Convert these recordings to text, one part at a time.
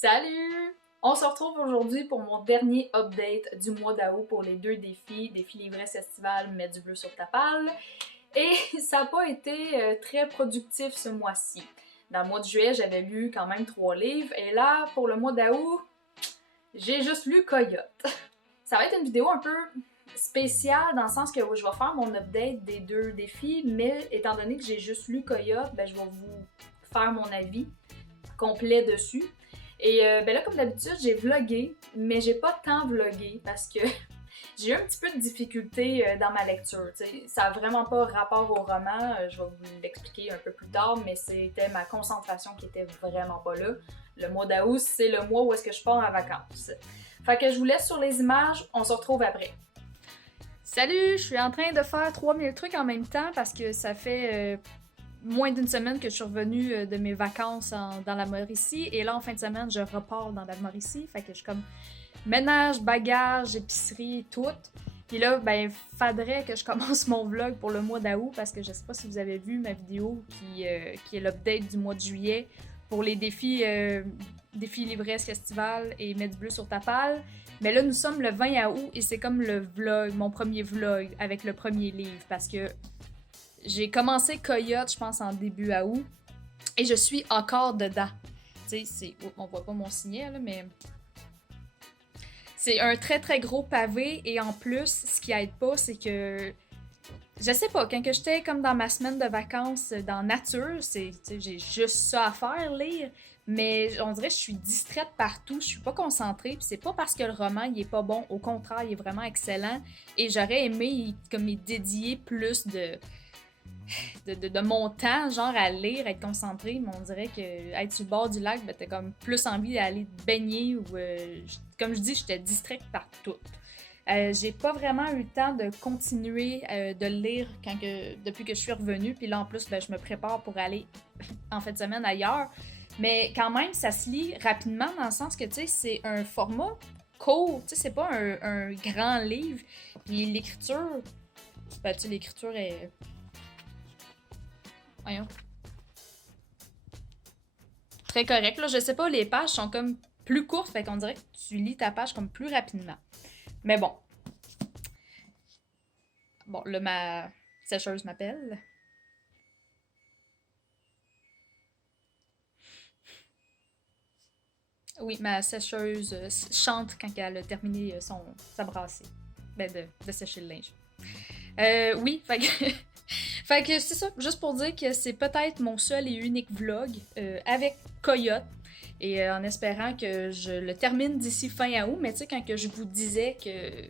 Salut! On se retrouve aujourd'hui pour mon dernier update du mois d'août pour les deux défis, défi l'ivresse estivale, mets du bleu sur ta palle. Et ça n'a pas été très productif ce mois-ci. Dans le mois de juillet, j'avais lu quand même 3 livres, et là, pour le mois d'août, j'ai juste lu Coyote. Ça va être une vidéo un peu spéciale dans le sens que je vais faire mon update des deux défis, mais étant donné que j'ai juste lu Coyote, je vais vous faire mon avis complet dessus. Et là, comme d'habitude, j'ai vlogué, mais j'ai pas tant vlogué parce que j'ai eu un petit peu de difficulté dans ma lecture. T'sais. Ça n'a vraiment pas rapport au roman, je vais vous l'expliquer un peu plus tard, mais c'était ma concentration qui était vraiment pas là. Le mois d'août, c'est le mois où est-ce que je pars en vacances. Fait que je vous laisse sur les images, on se retrouve après. Salut, je suis en train de faire 3000 trucs en même temps parce que ça fait moins d'une semaine que je suis revenue de mes vacances dans la Mauricie. Et là, en fin de semaine, je repars dans la Mauricie. Fait que je suis comme ménage, bagages, épicerie, tout. Puis là, faudrait que je commence mon vlog pour le mois d'août parce que je sais pas si vous avez vu ma vidéo qui est l'update du mois de juillet pour les défis l'ivresse festival et mettre du bleu sur ta palle. Mais là, nous sommes le 20 août et c'est comme le vlog, mon premier vlog avec le premier livre parce que j'ai commencé Coyote, je pense, en début août et je suis encore dedans. Tu sais, on voit pas mon signet, là, mais c'est un très très gros pavé et en plus, ce qui aide pas, c'est que je sais pas, quand j'étais comme dans ma semaine de vacances dans nature, j'ai juste ça à faire, lire, mais on dirait que je suis distraite partout, je suis pas concentrée, puis c'est pas parce que le roman il est pas bon, au contraire, il est vraiment excellent et j'aurais aimé comme y dédier plus de mon temps, genre à lire, être concentrée, mais on dirait que être sur le bord du lac, t'as comme plus envie d'aller te baigner ou, comme je dis, j'étais distraite par tout. J'ai pas vraiment eu le temps de continuer de lire depuis que je suis revenue, puis là en plus, je me prépare pour aller en fin de semaine ailleurs, mais quand même, ça se lit rapidement dans le sens que, tu sais, c'est un format court, tu sais, c'est pas un grand livre, puis l'écriture, l'écriture est... Voyons. Très correct. Là, je sais pas, les pages sont comme plus courtes, fait qu'on dirait que tu lis ta page comme plus rapidement. Mais bon. Bon, là, ma sécheuse m'appelle. Oui, ma sécheuse chante quand elle a terminé sa brassée. De sécher le linge. Oui, fait que... Fait que c'est ça, juste pour dire que c'est peut-être mon seul et unique vlog avec Coyote. Et en espérant que je le termine d'ici fin août, mais tu sais, quand que je vous disais que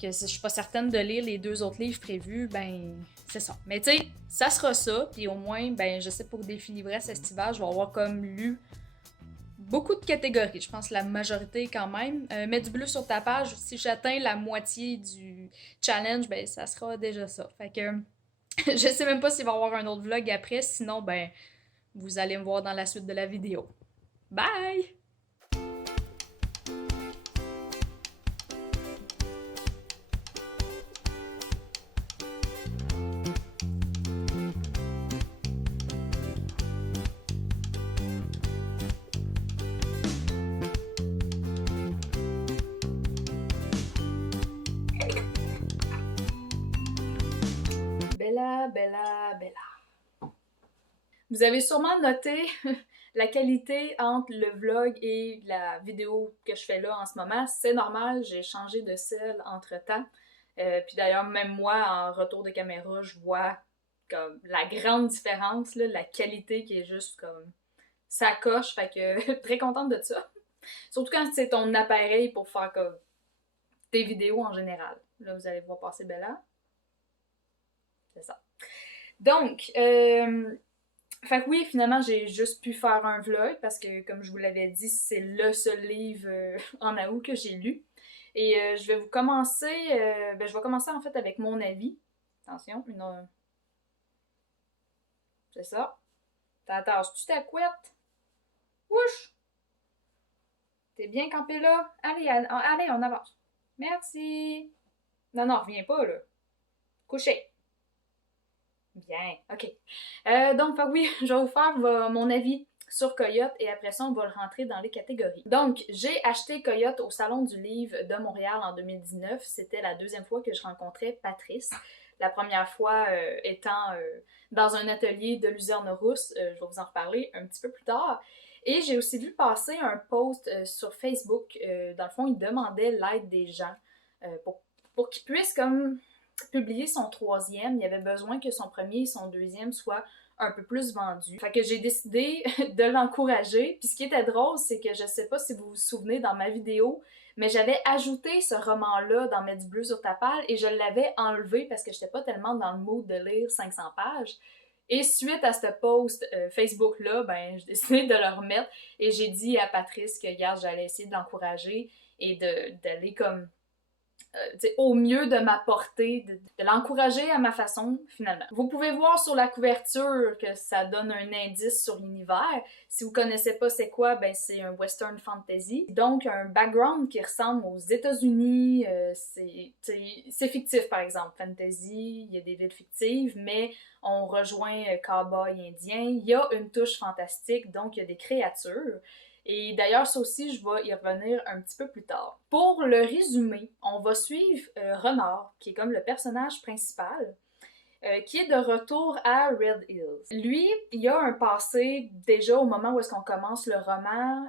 je suis pas certaine de lire les 2 autres livres prévus, c'est ça. Mais tu sais, ça sera ça, puis au moins, je sais pour Défi l'ivresse estivale, je vais avoir comme lu beaucoup de catégories, je pense la majorité quand même. Mets du bleu sur ta page, si j'atteins la moitié du challenge, ça sera déjà ça. Fait que... Je sais même pas s'il va y avoir un autre vlog après, sinon, vous allez me voir dans la suite de la vidéo. Bye! Bella, Bella, Bella. Vous avez sûrement noté la qualité entre le vlog et la vidéo que je fais là en ce moment. C'est normal, j'ai changé de sel entre-temps. Puis d'ailleurs, même moi, en retour de caméra, je vois comme la grande différence, là, la qualité qui est juste comme ça coche. Fait que très contente de ça. Surtout quand c'est ton appareil pour faire comme tes vidéos en général. Là, vous allez voir passer Bella. C'est ça. Donc, fait que oui, finalement, j'ai juste pu faire un vlog parce que, comme je vous l'avais dit, c'est le seul livre en août que j'ai lu. Et je vais commencer en fait avec mon avis. Attention, c'est ça. T'attaches-tu ta couette? Ouch! T'es bien campé là? Allez, on avance. Merci. Non, reviens pas, là. Couché. Bien, ok. Donc, oui, je vais vous faire mon avis sur Coyote et après ça, on va le rentrer dans les catégories. Donc, j'ai acheté Coyote au Salon du Livre de Montréal en 2019. C'était la deuxième fois que je rencontrais Patrice. La première fois étant dans un atelier de Luzerne Rousse. Je vais vous en reparler un petit peu plus tard. Et j'ai aussi vu passer un post sur Facebook. Dans le fond, il demandait l'aide des gens pour qu'ils puissent comme publier son troisième. Il y avait besoin que son premier et son deuxième soient un peu plus vendus. Fait que j'ai décidé de l'encourager. Puis ce qui était drôle, c'est que je sais pas si vous vous souvenez dans ma vidéo, mais j'avais ajouté ce roman-là dans Mets du bleu sur ta palle et je l'avais enlevé parce que j'étais pas tellement dans le mood de lire 500 pages. Et suite à ce post Facebook-là, ben, j'ai décidé de le remettre et j'ai dit à Patrice que hier, j'allais essayer de l'encourager et d'aller comme au mieux de ma portée, de l'encourager à ma façon, finalement. Vous pouvez voir sur la couverture que ça donne un indice sur l'univers. Si vous connaissez pas c'est quoi, ben c'est un western fantasy. Donc, un background qui ressemble aux États-Unis. C'est fictif, par exemple. Fantasy, il y a des villes fictives, mais on rejoint cowboy indien. Il y a une touche fantastique, donc il y a des créatures. Et d'ailleurs, ça aussi, je vais y revenir un petit peu plus tard. Pour le résumé, on va suivre Renard, qui est comme le personnage principal, qui est de retour à Red Hills. Lui, il a un passé, déjà au moment où est-ce qu'on commence le roman,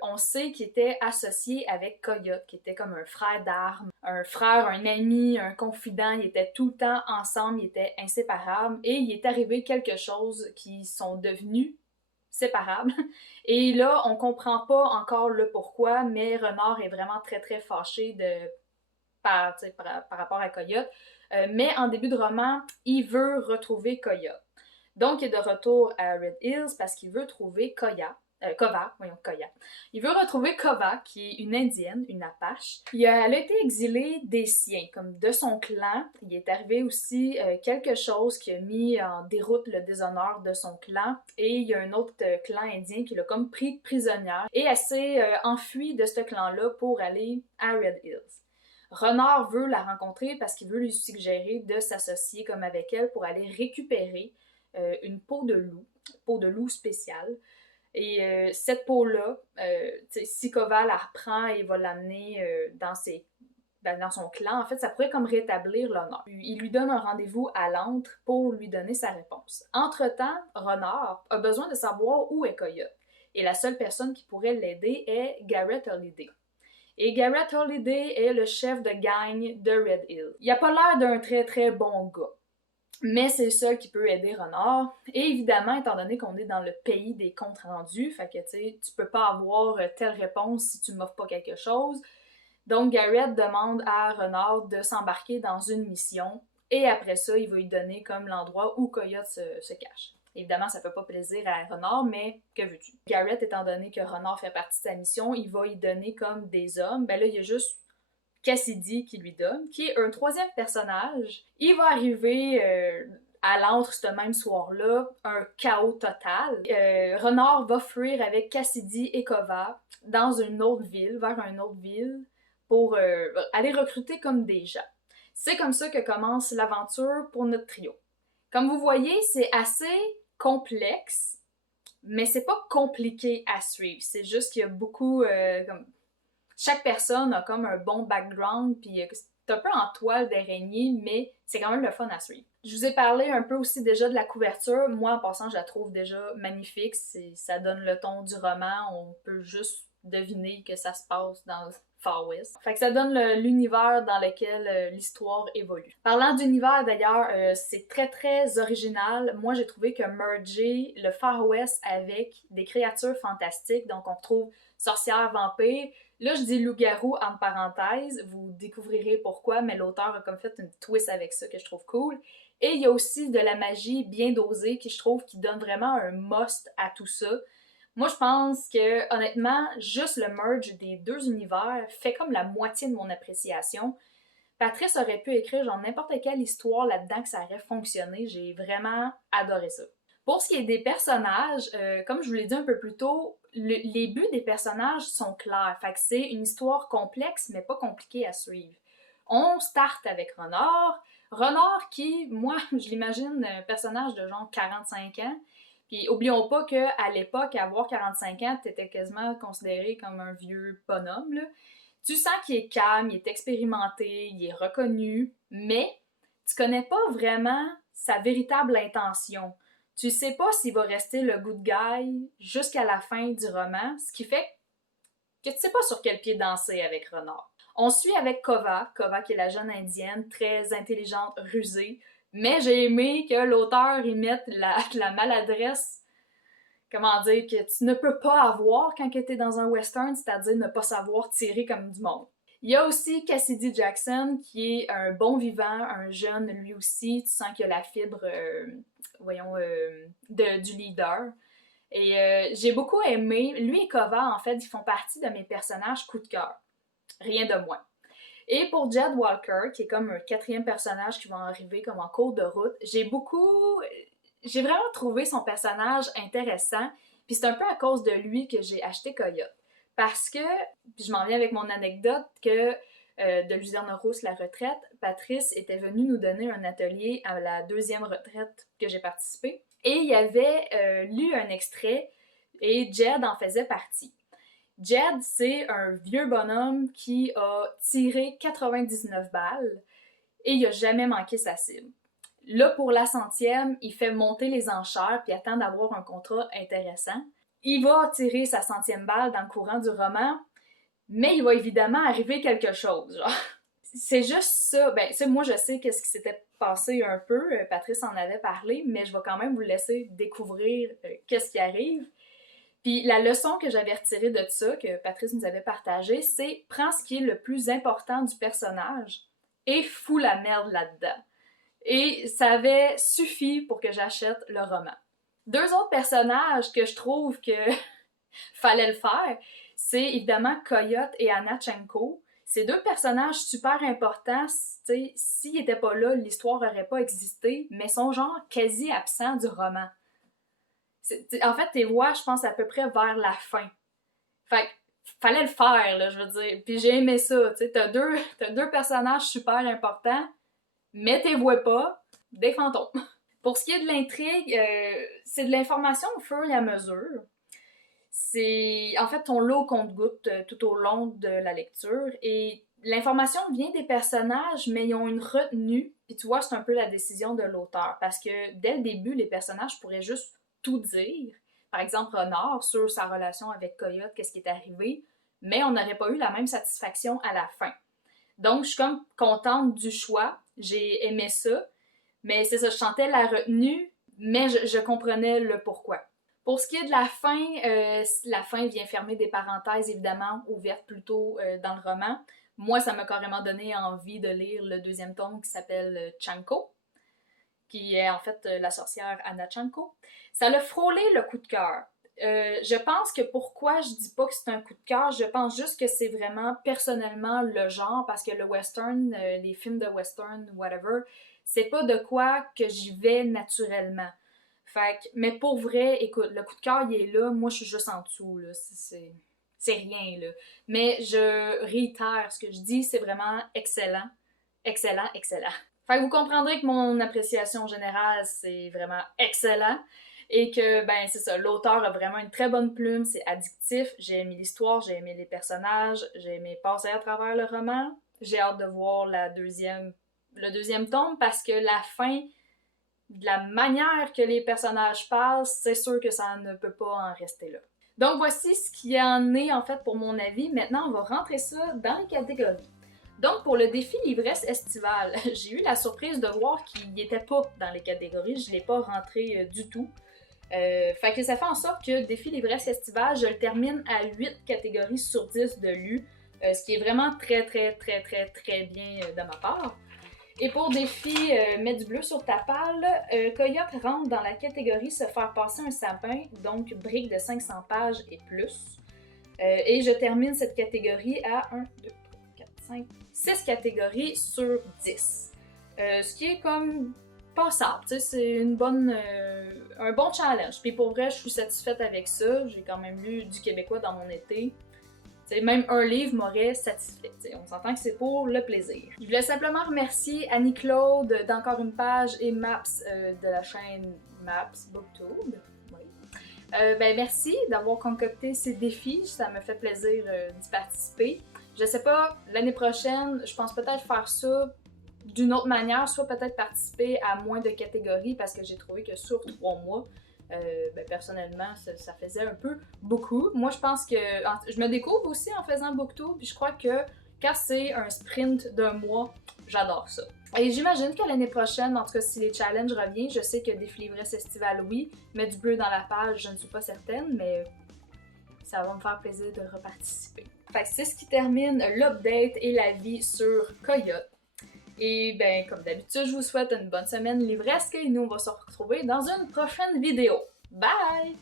on sait qu'il était associé avec Coyote, qui était comme un frère d'armes, un frère, un ami, un confident, ils étaient tout le temps ensemble, ils étaient inséparables, et il est arrivé quelque chose qui sont devenus séparables. Et là, on comprend pas encore le pourquoi, mais Renard est vraiment très très fâché par rapport à Coyote. Mais en début de roman, il veut retrouver Coyote. Donc, il est de retour à Red Hills parce qu'il veut trouver Kova. Il veut retrouver Kova, qui est une indienne, une Apache. Elle a été exilée des siens, comme de son clan. Il est arrivé aussi quelque chose qui a mis en déroute le déshonneur de son clan. Et il y a un autre clan indien qui l'a comme pris prisonnière. Et elle s'est enfuie de ce clan-là pour aller à Red Hills. Renard veut la rencontrer parce qu'il veut lui suggérer de s'associer comme avec elle pour aller récupérer une peau de loup spéciale. Et cette peau-là, si Kova la reprend et va l'amener dans son clan, en fait, ça pourrait comme rétablir l'honneur. Il lui donne un rendez-vous à l'antre pour lui donner sa réponse. Entre-temps, Renard a besoin de savoir où est Coyote. Et la seule personne qui pourrait l'aider est Garrett Holiday. Et Garrett Holiday est le chef de gang de Red Hill. Il a pas l'air d'un très très bon gars. Mais c'est le seul qui peut aider Renard. Et évidemment, étant donné qu'on est dans le pays des comptes rendus, fait que tu peux pas avoir telle réponse si tu m'offres pas quelque chose. Donc Garrett demande à Renard de s'embarquer dans une mission et après ça, il va lui donner comme l'endroit où Coyote se cache. Évidemment, ça fait pas plaisir à Renard, mais que veux-tu? Garrett, étant donné que Renard fait partie de sa mission, il va lui donner comme des hommes. Ben là, il y a juste Cassidy qui lui donne, qui est un troisième personnage. Il va arriver à l'antre ce même soir-là, un chaos total. Renard va fuir avec Cassidy et Kova dans une autre ville, vers une autre ville, pour aller recruter comme des gens. C'est comme ça que commence l'aventure pour notre trio. Comme vous voyez, c'est assez complexe, mais c'est pas compliqué à suivre. C'est juste qu'il y a beaucoup... chaque personne a comme un bon background, puis c'est un peu en toile d'araignée, mais c'est quand même le fun à suivre. Je vous ai parlé un peu aussi déjà de la couverture. Moi, en passant, je la trouve déjà magnifique. Ça donne le ton du roman. On peut juste deviner que ça se passe dans Far West. Fait que ça donne l'univers dans lequel l'histoire évolue. Parlant d'univers d'ailleurs, c'est très très original. Moi, j'ai trouvé que merger le Far West avec des créatures fantastiques, donc on retrouve sorcières, vampires. Là, je dis loup-garou entre parenthèses, vous découvrirez pourquoi, mais l'auteur a comme fait une twist avec ça que je trouve cool. Et il y a aussi de la magie bien dosée qui, je trouve, qui donne vraiment un must à tout ça. Moi, je pense que, honnêtement, juste le merge des deux univers fait comme la moitié de mon appréciation. Patrice aurait pu écrire genre n'importe quelle histoire là-dedans que ça aurait fonctionné. J'ai vraiment adoré ça. Pour ce qui est des personnages, comme je vous l'ai dit un peu plus tôt, les buts des personnages sont clairs. Fait que c'est une histoire complexe, mais pas compliquée à suivre. On start avec Renard. Renard qui, moi, je l'imagine un personnage de genre 45 ans. Puis oublions pas qu'à l'époque, à avoir 45 ans, t'étais quasiment considéré comme un vieux bonhomme, là. Tu sens qu'il est calme, il est expérimenté, il est reconnu, mais tu connais pas vraiment sa véritable intention. Tu sais pas s'il va rester le good guy jusqu'à la fin du roman, ce qui fait que tu sais pas sur quel pied danser avec Renard. On suit avec Kova qui est la jeune indienne, très intelligente, rusée, mais j'ai aimé que l'auteur y mette la maladresse, comment dire, que tu ne peux pas avoir quand tu es dans un western, c'est-à-dire ne pas savoir tirer comme du monde. Il y a aussi Cassidy Jackson, qui est un bon vivant, un jeune lui aussi. Tu sens qu'il a la fibre, du leader. Et j'ai beaucoup aimé, lui et Kova, en fait, ils font partie de mes personnages coup de cœur. Rien de moins. Et pour Jed Walker, qui est comme un quatrième personnage qui va arriver comme en cours de route, j'ai vraiment trouvé son personnage intéressant, puis c'est un peu à cause de lui que j'ai acheté Coyote. Parce que, puis je m'en viens avec mon anecdote, que de Luzerne Rousse, la retraite, Patrice était venu nous donner un atelier à la deuxième retraite que j'ai participé. Et il avait lu un extrait et Jed en faisait partie. Jed, c'est un vieux bonhomme qui a tiré 99 balles et il a jamais manqué sa cible. Là, pour la 100e, il fait monter les enchères puis attend d'avoir un contrat intéressant. Il va tirer sa 100e balle dans le courant du roman, mais il va évidemment arriver quelque chose, genre. C'est juste ça. Ben, ça, moi, je sais qu'est-ce qui s'était passé un peu. Patrice en avait parlé, mais je vais quand même vous laisser découvrir qu'est-ce qui arrive. Puis la leçon que j'avais retirée de ça, que Patrice nous avait partagée, c'est prends ce qui est le plus important du personnage et fous la merde là-dedans. Et ça avait suffi pour que j'achète le roman. Deux autres personnages que je trouve que fallait le faire, c'est évidemment Coyote et Anachenko. Ces deux personnages super importants, s'ils n'étaient pas là, l'histoire n'aurait pas existé, mais sont genre quasi absents du roman. En fait, t'es vois, je pense, à peu près vers la fin. Fait fallait le faire, là, je veux dire. Puis j'ai aimé ça, tu sais, t'as deux personnages super importants, mais t'es vois pas, des fantômes. Pour ce qui est de l'intrigue, c'est de l'information au fur et à mesure. C'est, en fait, on l'a au compte-gouttes tout au long de la lecture, et l'information vient des personnages, mais ils ont une retenue, puis tu vois, c'est un peu la décision de l'auteur, parce que dès le début, les personnages pourraient juste tout dire. Par exemple, Renard, sur sa relation avec Coyote, qu'est-ce qui est arrivé, mais on n'aurait pas eu la même satisfaction à la fin. Donc, je suis comme contente du choix, j'ai aimé ça, mais c'est ça, je sentais la retenue, mais je comprenais le pourquoi. Pour ce qui est de la fin vient fermer des parenthèses, évidemment, ouvertes plus tôt dans le roman. Moi, ça m'a carrément donné envie de lire le deuxième tome qui s'appelle Chanko, qui est en fait la sorcière Anna Chanko. Ça l'a frôlé le coup de cœur. Je pense que pourquoi je dis pas que c'est un coup de cœur, je pense juste que c'est vraiment personnellement le genre, parce que le western, les films de western, whatever, c'est pas de quoi que j'y vais naturellement. Fait que, mais pour vrai, écoute, le coup de cœur, il est là, moi je suis juste en dessous, là, c'est rien, là. Mais je réitère ce que je dis, c'est vraiment excellent, excellent, excellent. Fait que vous comprendrez que mon appréciation générale, c'est vraiment excellent. Et que, ben, c'est ça, l'auteur a vraiment une très bonne plume, c'est addictif. J'ai aimé l'histoire, j'ai aimé les personnages, j'ai aimé passer à travers le roman. J'ai hâte de voir le deuxième tome, parce que la fin, de la manière que les personnages parlent, c'est sûr que ça ne peut pas en rester là. Donc voici ce qui en est en fait pour mon avis. Maintenant, on va rentrer ça dans les catégories. Donc, pour le défi Livresse estivale, j'ai eu la surprise de voir qu'il n'y était pas dans les catégories. Je ne l'ai pas rentré du tout. Fait que ça fait en sorte que défi Livresse estivale, je le termine à 8 catégories sur 10 de lu, ce qui est vraiment très, très, très, très, très bien de ma part. Et pour défi mets du bleu sur ta palle, Coyote rentre dans la catégorie se faire passer un sapin, donc brique de 500 pages et plus. Et je termine cette catégorie à 1, 2, 3, 4, 5, 6 catégories sur 10. Ce qui est comme passable, tu sais, c'est un bon challenge. Puis pour vrai, je suis satisfaite avec ça. J'ai quand même lu du québécois dans mon été. T'sais, même un livre m'aurait satisfait. T'sais, on s'entend que c'est pour le plaisir. Je voulais simplement remercier Annie-Claude d'Encore une page et Maps de la chaîne Maps Booktube. Oui. Ben merci d'avoir concocté ces défis, ça me fait plaisir d'y participer. Je sais pas, l'année prochaine, je pense peut-être faire ça d'une autre manière, soit peut-être participer à moins de catégories parce que j'ai trouvé que sur 3 mois, ben personnellement, ça faisait un peu beaucoup. Moi, je pense que je me découvre aussi en faisant BookTube, puis je crois que quand c'est un sprint d'un mois, j'adore ça. Et j'imagine que l'année prochaine, en tout cas si les challenges reviennent, je sais que Défi l'ivresse estival, oui, mais du bleu dans la page, je ne suis pas certaine, mais ça va me faire plaisir de reparticiper. Fait que c'est ce qui termine l'update et l'avis sur Coyote. Et ben, comme d'habitude, je vous souhaite une bonne semaine livresque et nous on va se retrouver dans une prochaine vidéo. Bye!